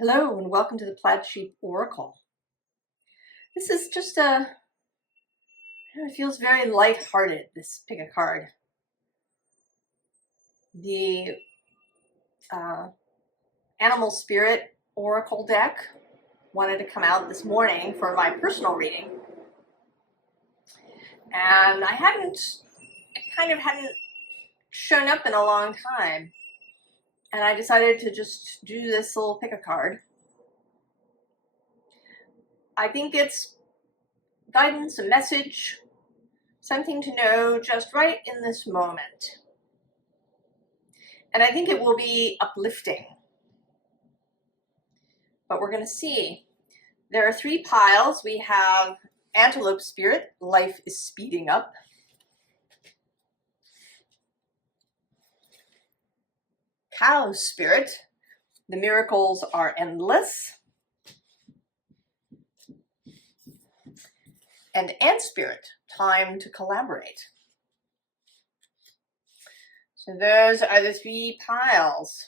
Hello and welcome to the Plaid Sheep Oracle. This is just it feels very light-hearted, this pick a card. The Animal Spirit Oracle deck wanted to come out this morning for my personal reading. And it kind of hadn't shown up in a long time. And I decided to just do this little pick a card. I think it's guidance, a message, something to know just right in this moment. And I think it will be uplifting. But we're going to see. There are three piles. We have Antelope Spirit, life is speeding up. Cow Spirit, the miracles are endless. And Ant Spirit, time to collaborate. So those are the three piles.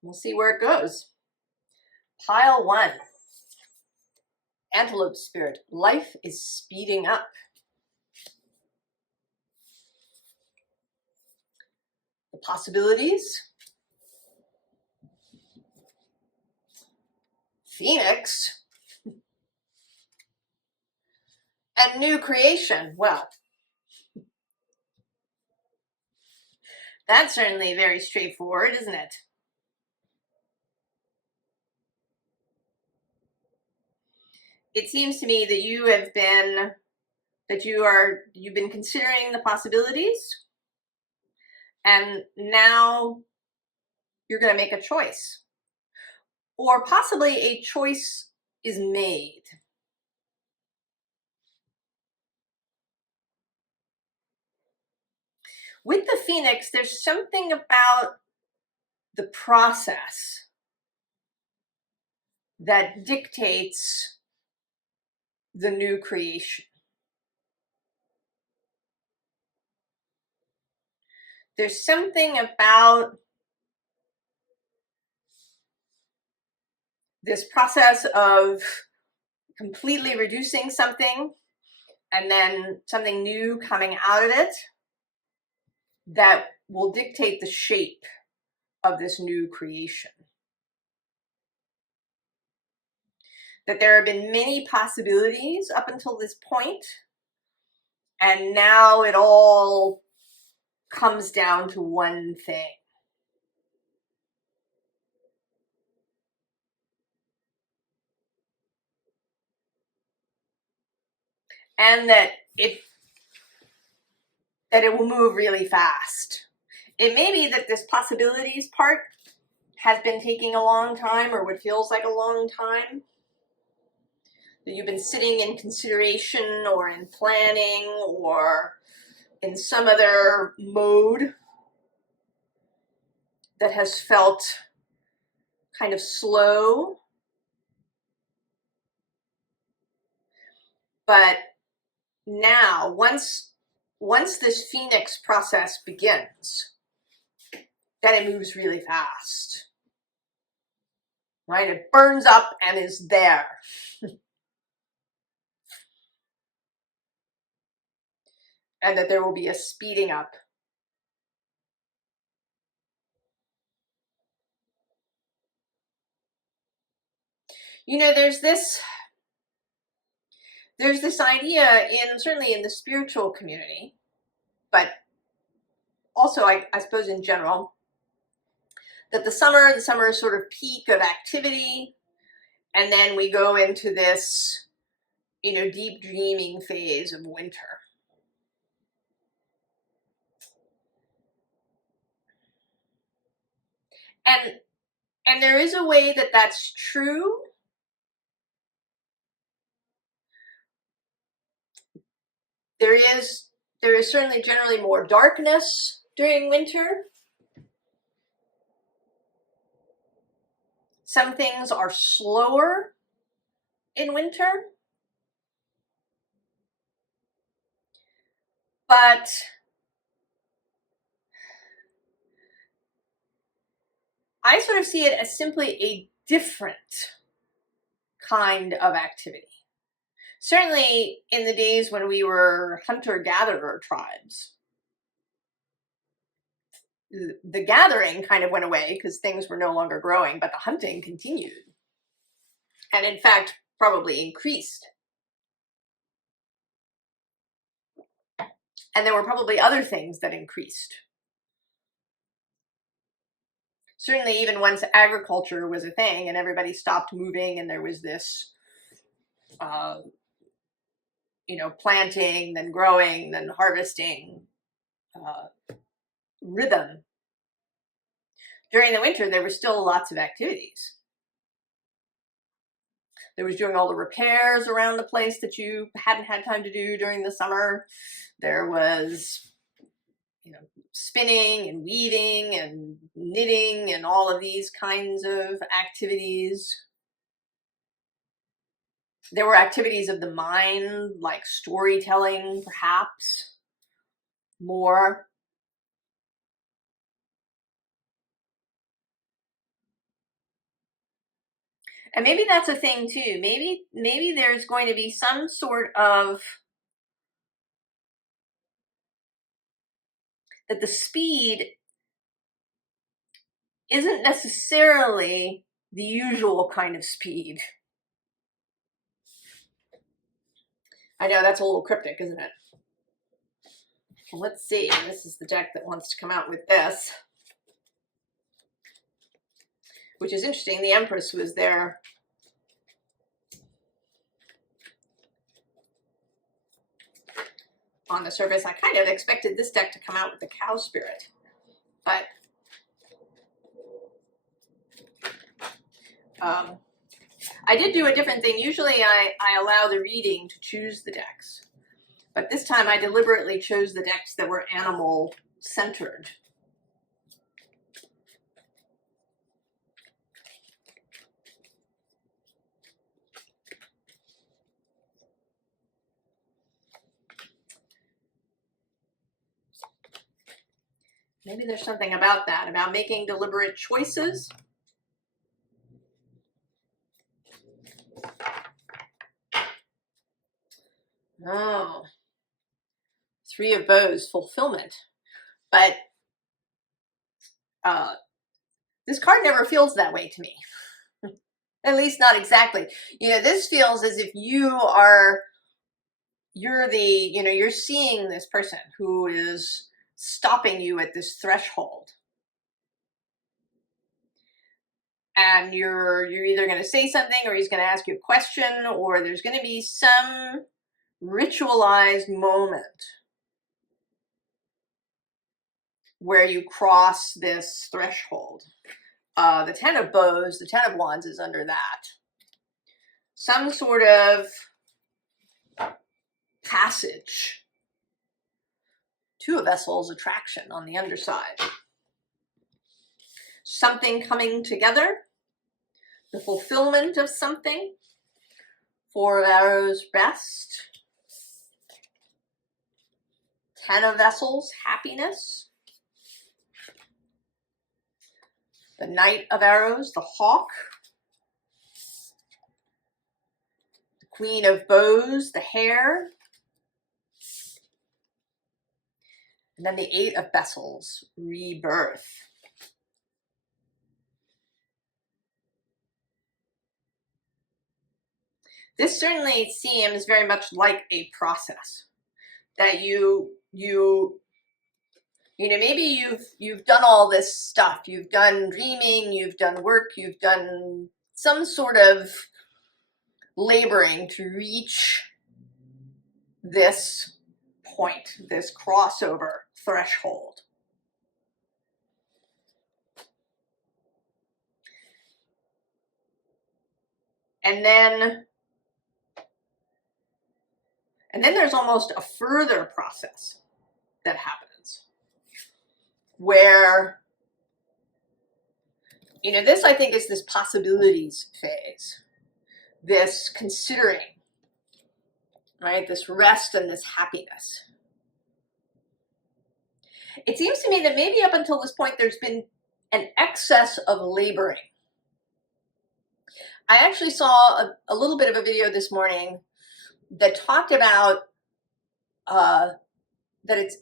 We'll see where it goes. Pile 1, Antelope Spirit, life is speeding up. The possibilities. Phoenix. And new creation. Well, that's certainly very straightforward, isn't it? It seems to me that you've been considering the possibilities, and now you're going to make a choice, or possibly a choice is made. With the Phoenix, there's something about the process that dictates the new creation. There's something about this process of completely reducing something and then something new coming out of it that will dictate the shape of this new creation. That there have been many possibilities up until this point, and now it all comes down to one thing. And that it will move really fast. It may be that this possibilities part has been taking a long time, or what feels like a long time. That you've been sitting in consideration or in planning or in some other mode that has felt kind of slow. But now, once this Phoenix process begins, then it moves really fast, right? It burns up and is there. And that there will be a speeding up. You know, there's this idea certainly in the spiritual community, but also I suppose in general, that the summer is sort of peak of activity, and then we go into this, deep dreaming phase of winter. And there is a way that that's true. There is certainly generally more darkness during winter. Some things are slower in winter. But I sort of see it as simply a different kind of activity. Certainly in the days when we were hunter-gatherer tribes, the gathering kind of went away because things were no longer growing, but the hunting continued. And in fact, probably increased. And there were probably other things that increased. Certainly even once agriculture was a thing and everybody stopped moving and there was this, planting, then growing, then harvesting rhythm. During the winter, there were still lots of activities. There was doing all the repairs around the place that you hadn't had time to do during the summer. There was, spinning and weaving and knitting and all of these kinds of activities. There were activities of the mind, like storytelling, perhaps, more. And maybe that's a thing too. Maybe there's going to be some sort of, that the speed isn't necessarily the usual kind of speed. I know that's a little cryptic, isn't it? Well, let's see. This is the deck that wants to come out with this, which is interesting. The Empress was there. On the surface, I kind of expected this deck to come out with the Cow Spirit, but I did do a different thing. Usually I allow the reading to choose the decks, but this time I deliberately chose the decks that were animal centered. Maybe there's something about that, about making deliberate choices. Oh, Three of Bows, fulfillment. But this card never feels that way to me. At least not exactly. This feels as if you're seeing this person who is stopping you at this threshold. And you're either going to say something, or he's going to ask you a question, or there's going to be some ritualized moment where you cross this threshold. The Ten of Bows, the Ten of Wands is under that. Some sort of passage. Two of Vessels, attraction on the underside. Something coming together. The fulfillment of something. Four of Arrows, rest. Ten of Vessels, happiness. The Knight of Arrows, the Hawk. The Queen of Bows, the Hare. And then the Eight of Vessels, rebirth. This certainly seems very much like a process that maybe you've done all this stuff. You've done dreaming, you've done work, you've done some sort of laboring to reach this point, this crossover threshold. And then there's almost a further process that happens where, this I think is this possibilities phase, this considering, right? This rest and this happiness. It seems to me that maybe up until this point there's been an excess of laboring. I actually saw a little bit of a video this morning that talked about that it's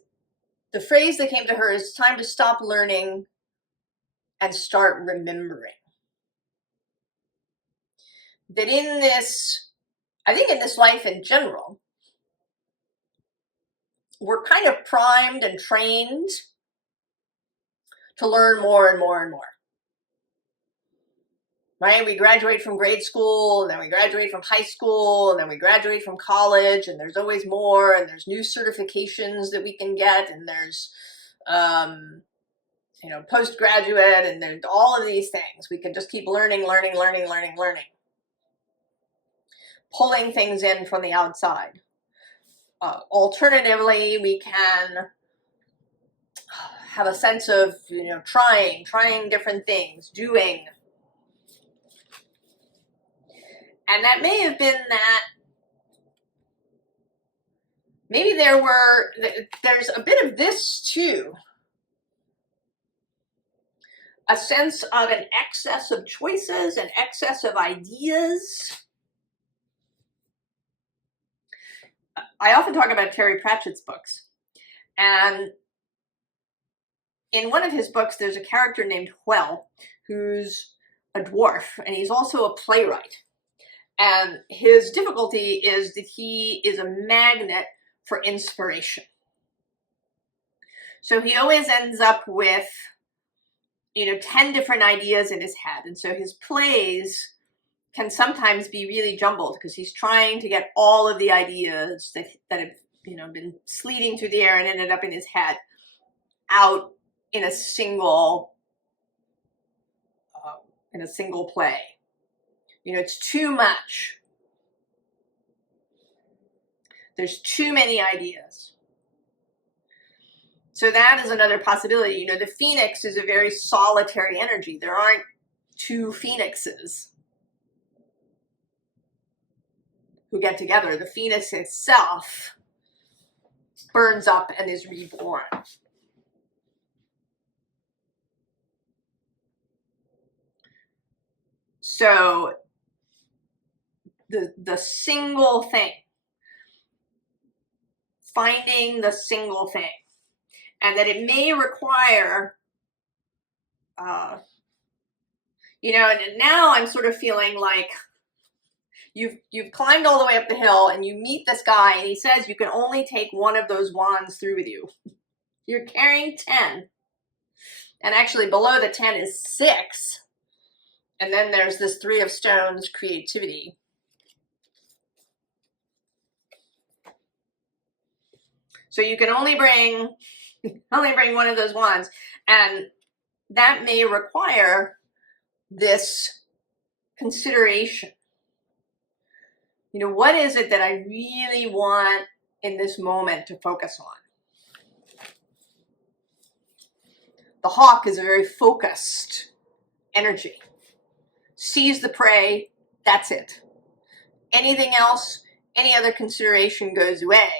the phrase that came to her is time to stop learning and start remembering. That in this, I think in this life in general, we're kind of primed and trained to learn more and more and more. Right? We graduate from grade school, and then we graduate from high school, and then we graduate from college, and there's always more, and there's new certifications that we can get, and there's, postgraduate, and there's all of these things. We can just keep learning, pulling things in from the outside. Alternatively, we can have a sense of, trying different things, doing. And that may have been that maybe there's a bit of this too. A sense of an excess of choices, an excess of ideas. I often talk about Terry Pratchett's books. And in one of his books, there's a character named Hwell, who's a dwarf, and he's also a playwright. And his difficulty is that he is a magnet for inspiration. So he always ends up with, 10 different ideas in his head. And so his plays can sometimes be really jumbled because he's trying to get all of the ideas that have, been sleeting through the air and ended up in his head out in a single play. It's too much. There's too many ideas. So that is another possibility. The phoenix is a very solitary energy. There aren't two phoenixes who get together. The phoenix itself burns up and is reborn. So the single thing, finding the single thing, and that it may require, and now I'm sort of feeling like you've climbed all the way up the hill and you meet this guy and he says you can only take one of those wands through with you. You're carrying 10. And actually below the 10 is 6. And then there's this 3 of stones, creativity. So you can only bring one of those wands. And that may require this consideration. What is it that I really want in this moment to focus on? The hawk is a very focused energy. Sees the prey, that's it. Anything else, any other consideration goes away.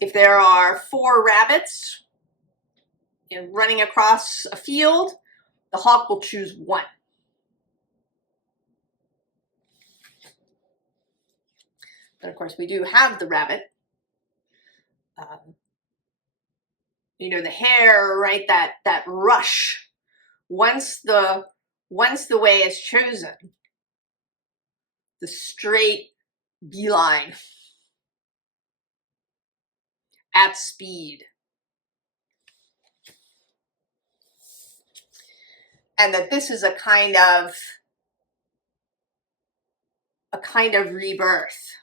If there are 4 rabbits running across a field, the hawk will choose 1. And of course, we do have the rabbit. The hare, right? That rush. Once the way is chosen, the straight beeline at speed. And that this is a kind of rebirth.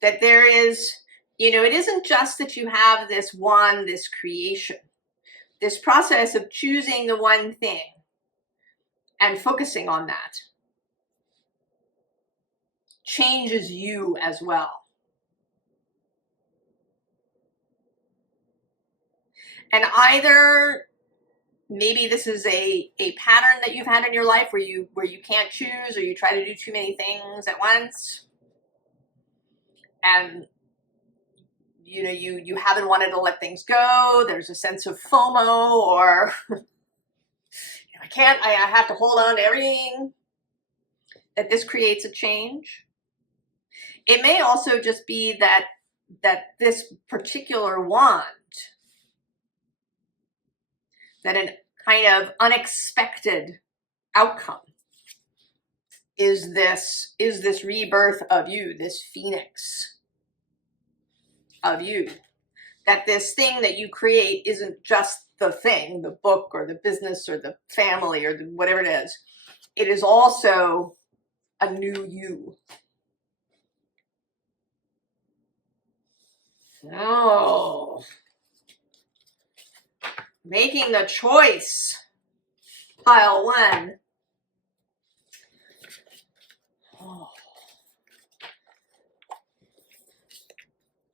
That there is, it isn't just that you have this wand, this creation, this process of choosing the one thing and focusing on that changes you as well. And either maybe this is a pattern that you've had in your life where you can't choose, or you try to do too many things at once. and you know, you haven't wanted to let things go. There's a sense of FOMO, or I have to hold on to everything, that this creates a change. It may also just be that this particular wand, that an kind of unexpected outcome is this rebirth of you, this phoenix of you. That this thing that you create isn't just the thing, the book or the business or the family or whatever it is. It is also a new you. Oh, making the choice, pile one. Oh.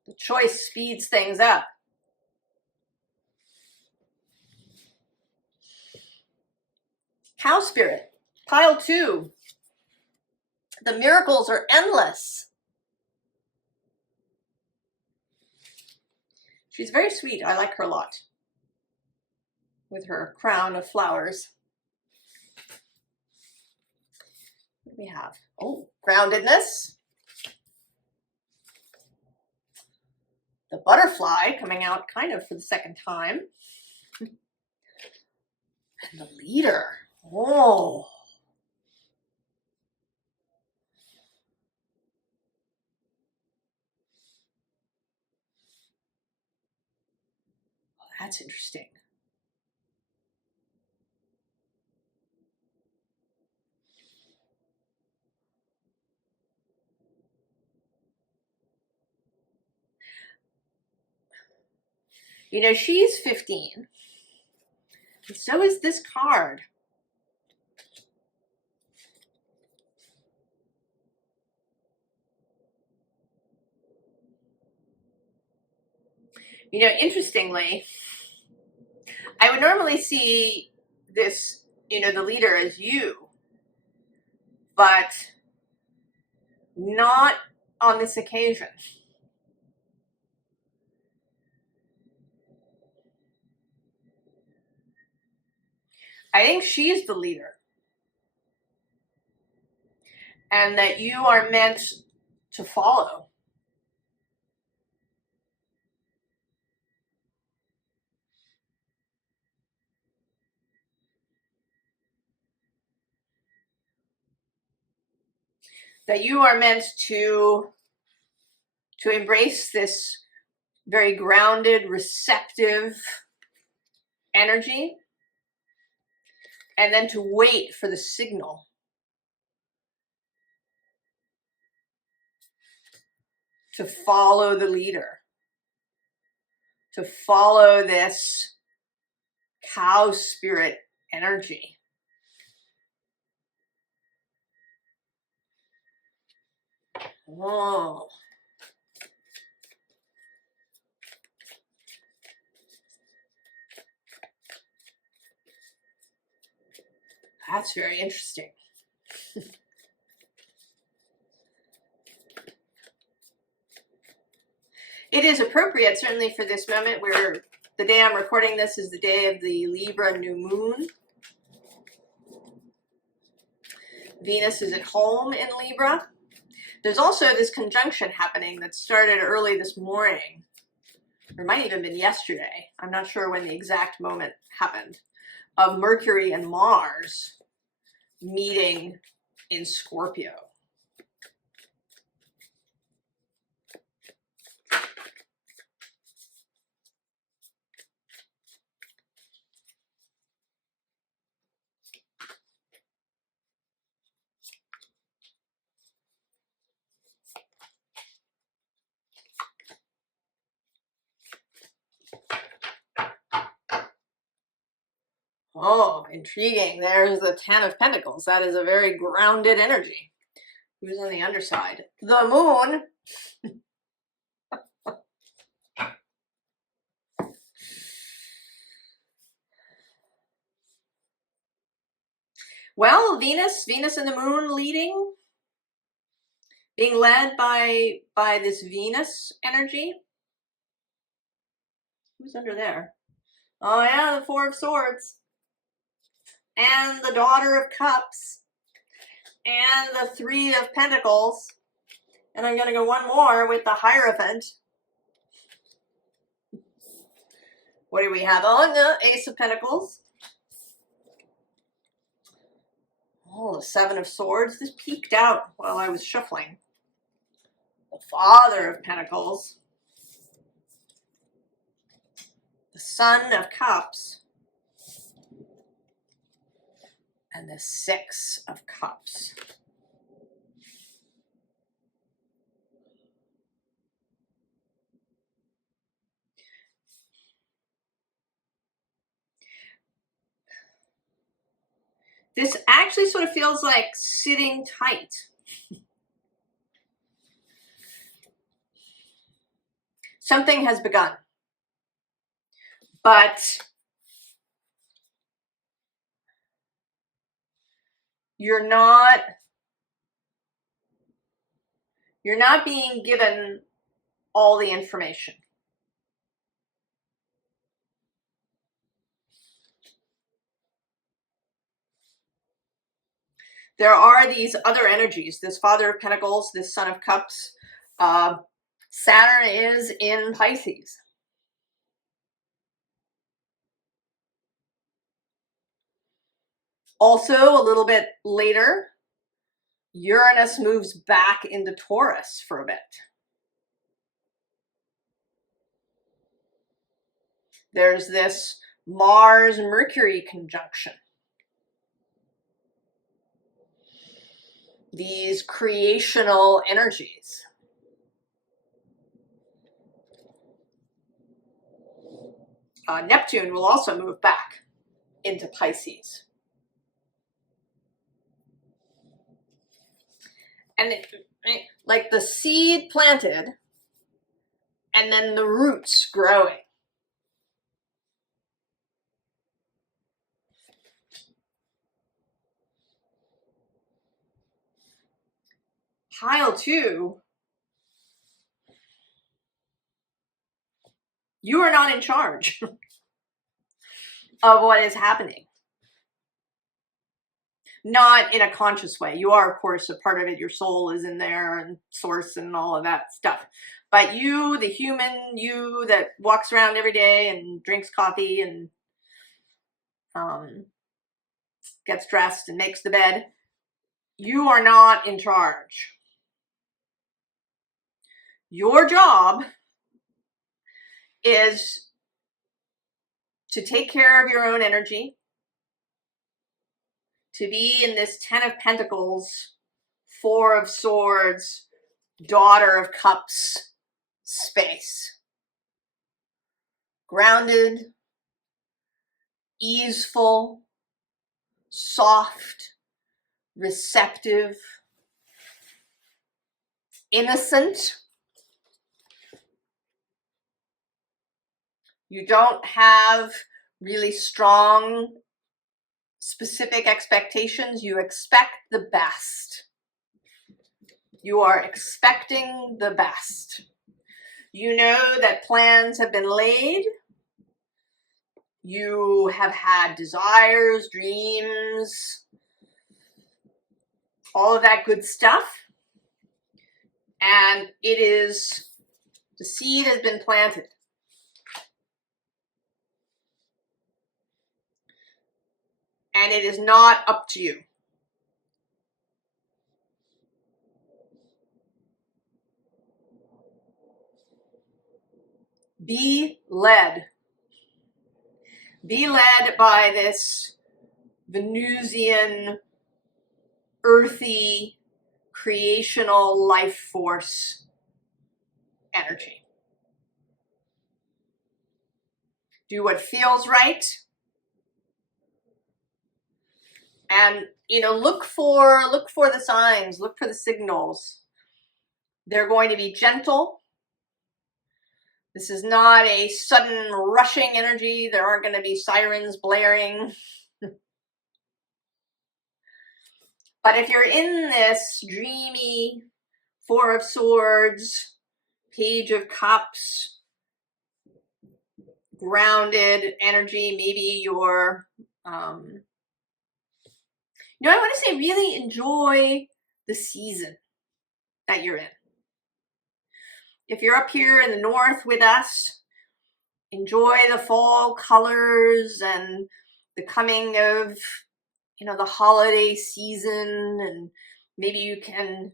The choice speeds things up. Cow spirit, pile two. The miracles are endless. She's very sweet. I like her a lot. With her crown of flowers. What do we have? Oh, groundedness. The butterfly coming out kind of for the second time. And the leader. Oh. That's interesting. You know, she's 15. And so is this card. You know, interestingly, I would normally see this, you know, the leader as you, but not on this occasion. I think she's the leader. And that you are meant to follow. That you are meant to embrace this very grounded, receptive energy, and then to wait for the signal. To follow the leader. To follow this cow spirit energy. Oh. That's very interesting. It is appropriate, certainly for this moment, where the day I'm recording this is the day of the Libra new moon. Venus is at home in Libra. There's also this conjunction happening that started early this morning. Or might even been yesterday. I'm not sure when the exact moment happened. Of Mercury and Mars meeting in Scorpio. Oh, intriguing. There's the 10 of Pentacles. That is a very grounded energy. Who's on the underside? The moon. Well, Venus and the moon leading. being led by this Venus energy. Who's under there? Oh yeah, the Four of Swords. And the Daughter of Cups. And the Three of Pentacles. And I'm going to go one more with the Hierophant. What do we have on the Ace of Pentacles? Oh, the Seven of Swords. This peeked out while I was shuffling. The Father of Pentacles. The Son of Cups. And the Six of Cups. This actually sort of feels like sitting tight. Something has begun. But you're not being given all the information. There are these other energies, this Father of Pentacles, this Son of Cups. Saturn is in Pisces. Also, a little bit later, Uranus moves back into Taurus for a bit. There's this Mars-Mercury conjunction. These creational energies. Neptune will also move back into Pisces. And like the seed planted and then the roots growing. Pile 2, you are not in charge of what is happening. Not in a conscious way. You are, of course, a part of it. Your soul is in there and source and all of that stuff. But you, the human, you that walks around every day and drinks coffee and gets dressed and makes the bed, you are not in charge. Your job is to take care of your own energy, to be in this Ten of Pentacles, Four of Swords, Daughter of Cups space. Grounded, easeful, soft, receptive, innocent. You don't have really strong, specific expectations. You expect the best. You are expecting the best. You know that plans have been laid. You have had desires, dreams, all of that good stuff. And the seed has been planted. And it is not up to you. Be led. Be led by this Venusian, earthy, creational life force energy. Do what feels right. And, look for the signs, look for the signals. They're going to be gentle. This is not a sudden rushing energy. There aren't going to be sirens blaring. But if you're in this dreamy Four of Swords, Page of Cups, grounded energy. Maybe you're, I want to say really enjoy the season that you're in. If you're up here in the north with us, enjoy the fall colors and the coming of, the holiday season, and maybe you can,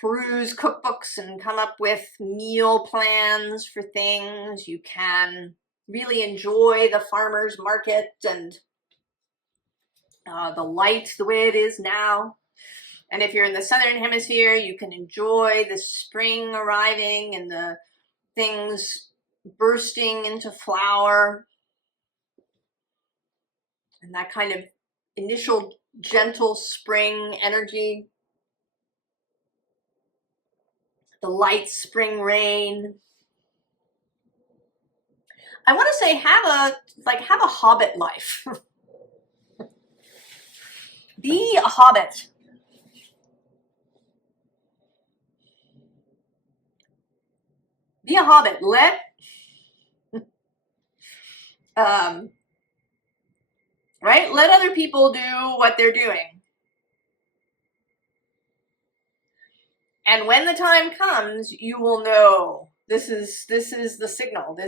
peruse cookbooks and come up with meal plans for things. You can really enjoy the farmer's market and the light the way it is now. And if you're in the southern hemisphere, you can enjoy the spring arriving and the things bursting into flower and that kind of initial gentle spring energy. The light spring rain. I want to say have a hobbit life. Be a hobbit. Be a hobbit. Let let other people do what they're doing. And when the time comes, you will know this is the signal.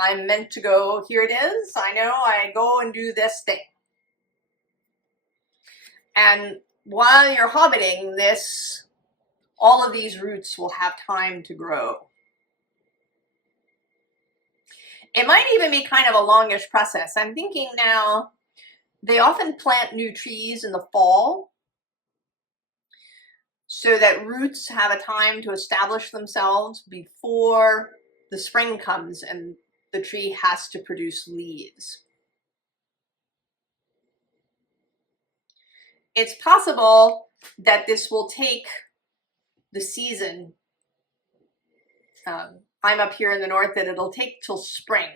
I'm meant to go. Here it is. I know I go and do this thing. And while you're hobbiting this, all of these roots will have time to grow. It might even be kind of a longish process. I'm thinking now, they often plant new trees in the fall so that roots have a time to establish themselves before the spring comes and the tree has to produce leaves. It's possible that this will take the season. I'm up here in the north, that it'll take till spring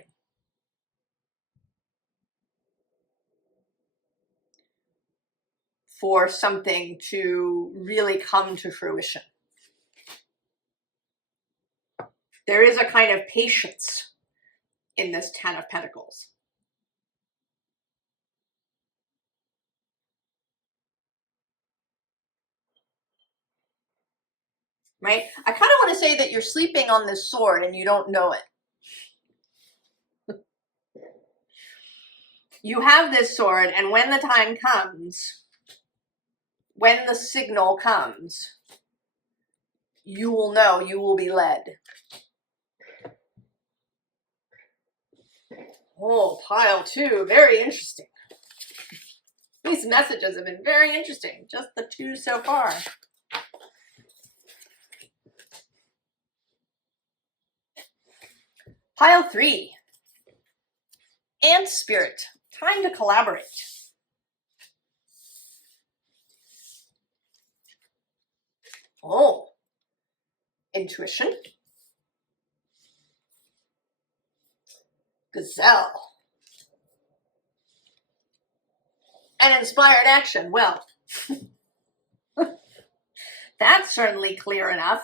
for something to really come to fruition. There is a kind of patience in this Ten of Pentacles. Right? I kind of want to say that you're sleeping on this sword and you don't know it. You have this sword, and when the time comes, when the signal comes, you will know, you will be led. Oh, pile 2, very interesting. These messages have been very interesting, just the 2 so far. Pile 3, Ant Spirit, time to collaborate. Oh, intuition. Gazelle. And inspired action. Well, that's certainly clear enough.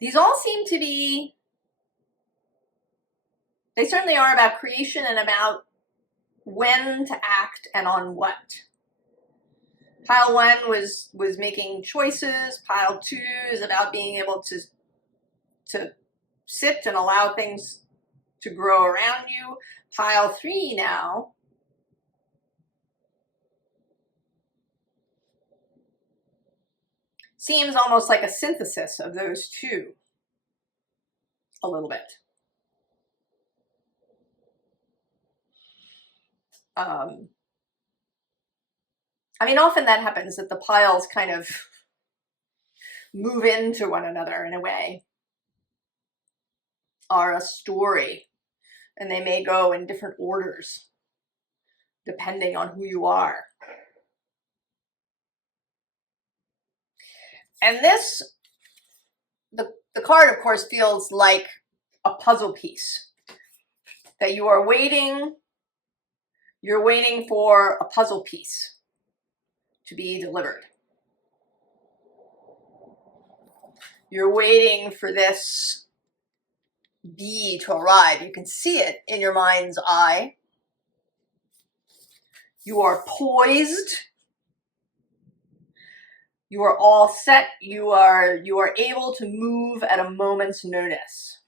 These all seem to be, they certainly are about creation and about when to act and on what. Pile 1 was making choices. Pile 2 is about being able to sit and allow things to grow around you. Pile 3 now seems almost like a synthesis of those 2 a little bit. I mean, often that happens, that the piles kind of move into one another in a way, are a story, and they may go in different orders depending on who you are. And this, the card, of course, feels like a puzzle piece, that you are waiting, you're waiting for a puzzle piece to be delivered. You're waiting for this bee to arrive. You can see it in your mind's eye. You are poised. You are all set. You are able to move at a moment's notice.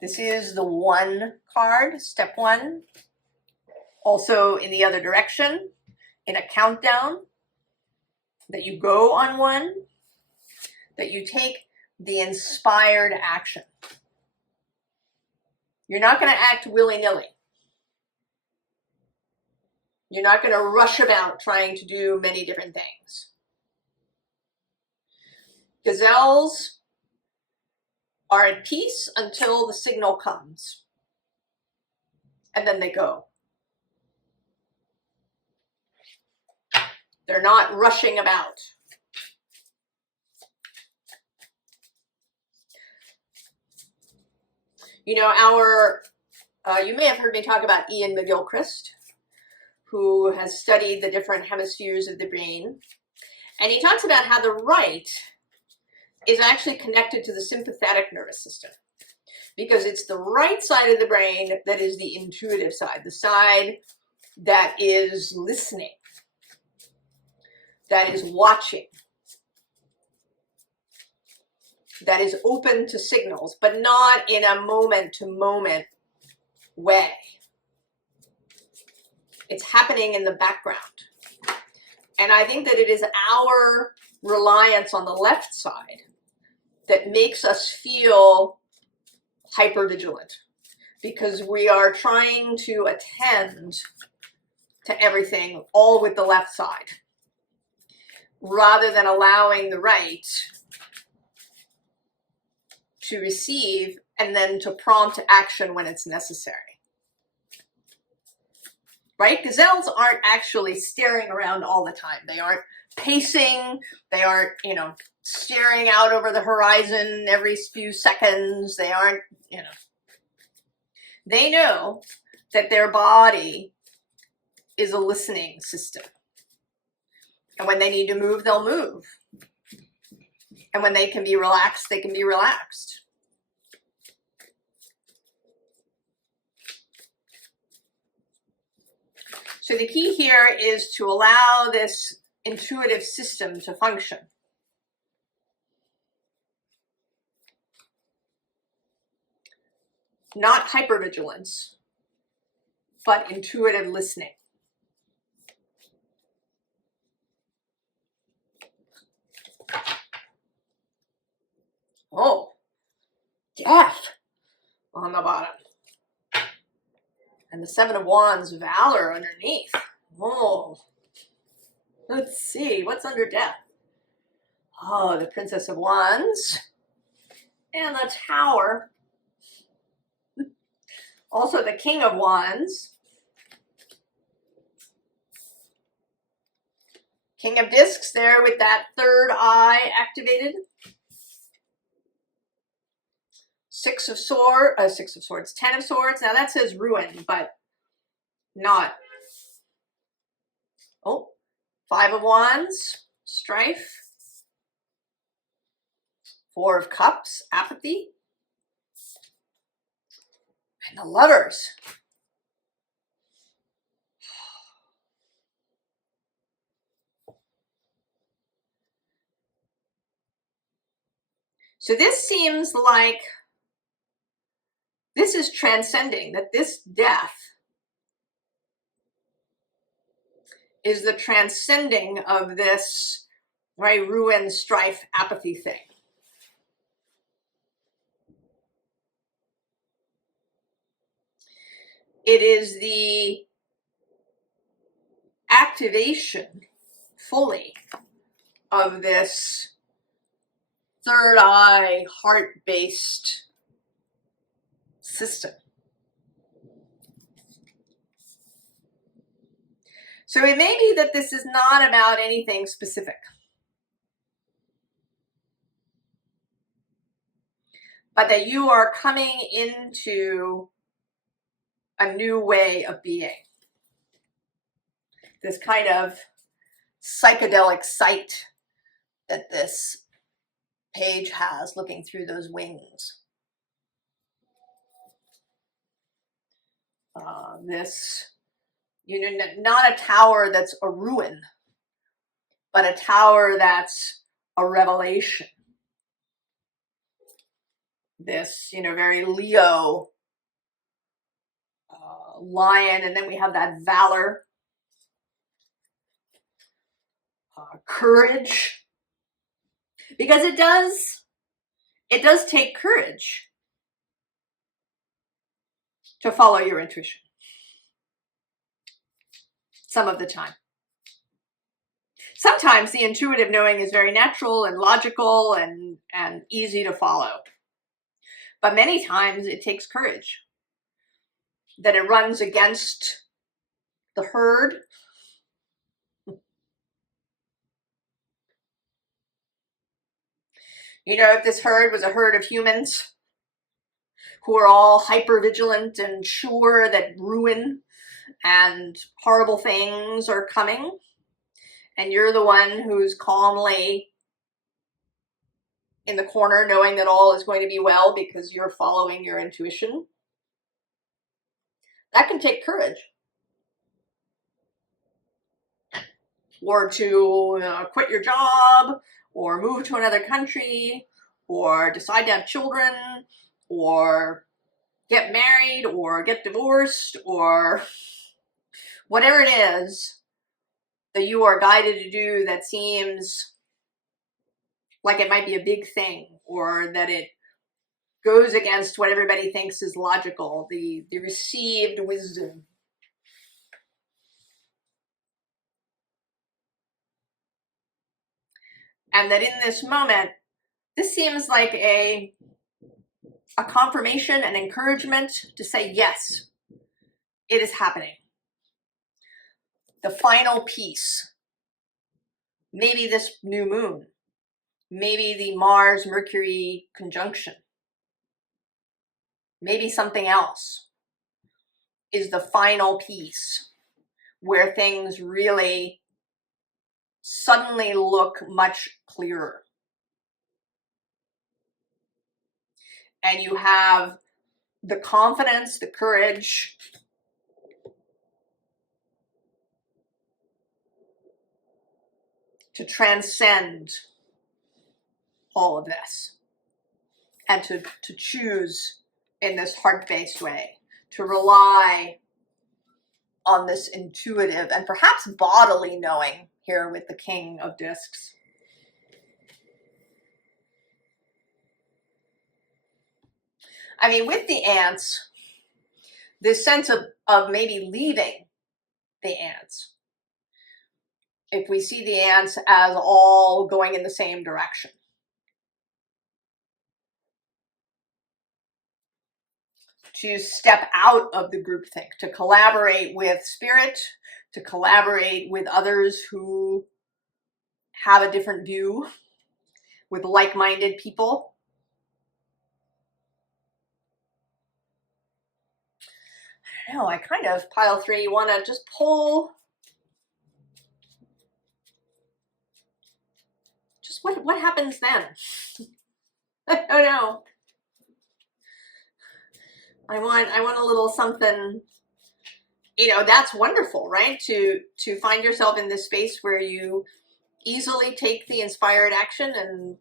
This is the 1 card, step 1. Also in the other direction, in a countdown, that you go on 1, that you take the inspired action. You're not going to act willy-nilly. You're not going to rush about trying to do many different things. Gazelles are at peace until the signal comes, and then they go. They're not rushing about. You know, you may have heard me talk about Ian McGilchrist, who has studied the different hemispheres of the brain. And he talks about how the right is actually connected to the sympathetic nervous system, because it's the right side of the brain that is the intuitive side, the side that is listening, that is watching, that is open to signals, but not in a moment-to-moment way. It's happening in the background. And I think that it is our reliance on the left side that makes us feel hypervigilant, because we are trying to attend to everything all with the left side, rather than allowing the right to receive and then to prompt action when it's necessary. Right? Gazelles aren't actually staring around all the time. They aren't pacing. They aren't, staring out over the horizon every few seconds. They aren't, They know that their body is a listening system. And when they need to move, they'll move. And when they can be relaxed, they can be relaxed. So the key here is to allow this intuitive system to function. Not hypervigilance, but intuitive listening. Oh, death on the bottom. And the 7 of Wands, valor underneath. Oh, let's see, what's under death? Oh, the Princess of Wands and the Tower. Also the King of Wands. King of Discs there with that 3rd eye activated. 6 of Swords, 10 of Swords. Now that says ruin, but not. Oh, 5 of Wands, strife. 4 of Cups, apathy. And the Lovers. So this seems like this is transcending, that this death is the transcending of this, right, ruin, strife, apathy thing. It is the activation fully of this 3rd eye, heart-based system. So it may be that this is not about anything specific. but that you are coming into a new way of being. This kind of psychedelic sight that this page has, looking through those wings. This, not a tower that's a ruin, but a tower that's a revelation. This, very Leo lion, and then we have that valor, courage, because it does take courage to follow your intuition some of the time. Sometimes the intuitive knowing is very natural and logical and easy to follow. But many times it takes courage, that it runs against the herd. If this herd was a herd of humans who are all hyper vigilant and sure that ruin and horrible things are coming, and you're the one who's calmly in the corner knowing that all is going to be well because you're following your intuition, that can take courage. Or to quit your job, or move to another country, or decide to have children, or get married, or get divorced, or whatever it is that you are guided to do that seems like it might be a big thing, or that it goes against what everybody thinks is logical, the received wisdom. And that in this moment, this seems like a confirmation, an encouragement to say, yes, it is happening. The final piece, maybe this new moon, maybe the Mars-Mercury conjunction, maybe something else is the final piece where things really suddenly look much clearer. And you have the confidence, the courage to transcend all of this and to choose in this heart-based way, to rely on this intuitive and perhaps bodily knowing here with the King of Discs. I mean, with the ants, this sense of maybe leaving the ants. If we see the ants as all going in the same direction. To step out of the groupthink, to collaborate with spirit, to collaborate with others who have a different view, with like-minded people. I don't know, I kind of, pile 3, want to just pull, just what happens then? I don't know. I want a little something, that's wonderful, right? To find yourself in this space where you easily take the inspired action, and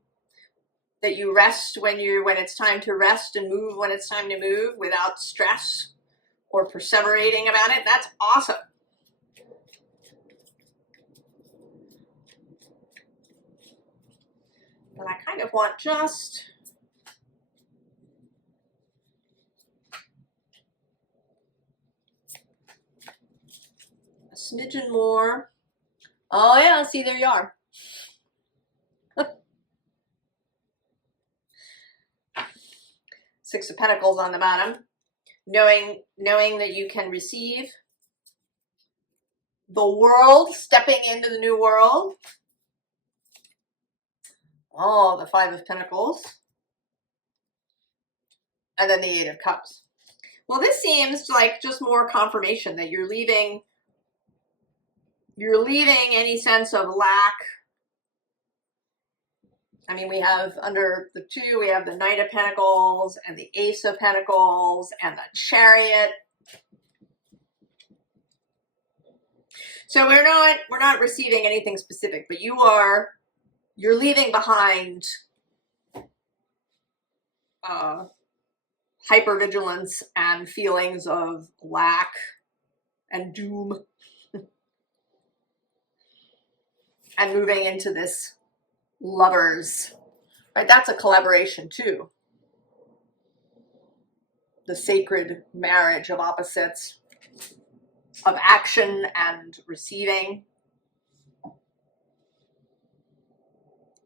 that you rest when it's time to rest, and move when it's time to move without stress or perseverating about it. That's awesome. But I kind of want just a smidgen more. Oh yeah, see, there you are. Six of Pentacles on the bottom. Knowing that you can receive the world, stepping into the new world. Oh, the Five of Pentacles. And then the Eight of Cups. Well, this seems like just more confirmation that you're leaving any sense of lack. I mean, we have under the 2, we have the Knight of Pentacles and the Ace of Pentacles and the Chariot. So we're not receiving anything specific, but you're leaving behind hypervigilance and feelings of lack and doom, and moving into this Lovers, right? That's a collaboration too. The sacred marriage of opposites, of action and receiving.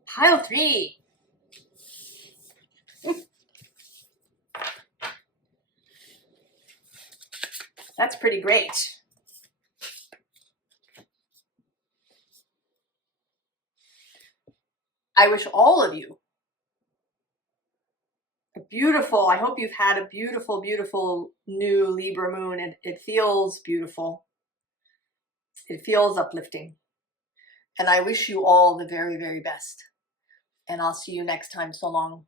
Pile 3. That's pretty great. I wish all of you a beautiful, I hope you've had a beautiful, beautiful new Libra moon. It feels beautiful. It feels uplifting. And I wish you all the very, very best. And I'll see you next time. So long.